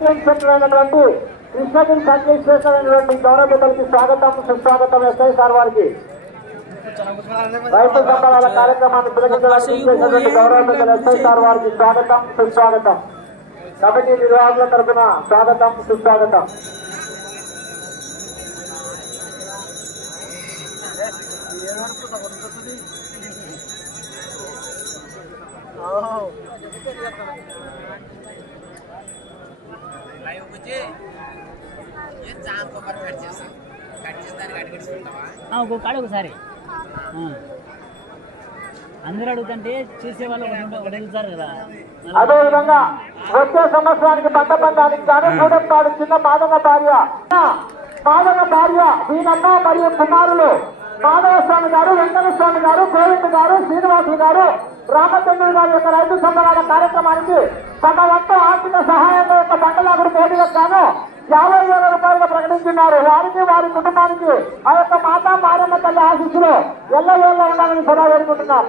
Centre Krishnagiri సంకేశ్వరైనటువంటి గౌరవ పెద్దలకి స్వాగతం సుస్వాగతం ఎస్ఐ సార్ వారికి రైతు సంబరాల కార్యక్రమాన్ని తిలకించడానికి గౌరవ పెద్దలు ఎస్ఐ సార్ వారికి స్వాగతం సుస్వాగతం కమిటీ నిర్వాహకుల తరఫున స్వాగతం సుస్వాగతం. ఒకసారి అందరూ అడుగుతుంటే చూసేవాళ్ళు అడుగుతారు కదా. అదేవిధంగా వచ్చే సంవత్సరానికి పంట పండానికి గాను చూడంపాడు చిన్న మాదవ భార్య వీనమ్మ మరియు కుమారులు మాధవస్వామి గారు, వెంకటస్వామి గారు, గోవింద్ గారు, శ్రీనివాసు గారు, రామచంద్రుడు గారి యొక్క రైతు సంబరాల కార్యక్రమానికి తమ వంతు ఆర్థిక సహాయంగా యొక్క పంటలాగుడు పోటీలకు గాను 50,000 రూపాయలు ప్రకటించున్నారు. వారికి వారి కుటుంబానికి ఆ యొక్క మాతా మారమ్మ తల్లి ఆశీస్సులు ఎల్లవేళ్ళ ఉండాలని సదా వేడుకుంటున్నాం.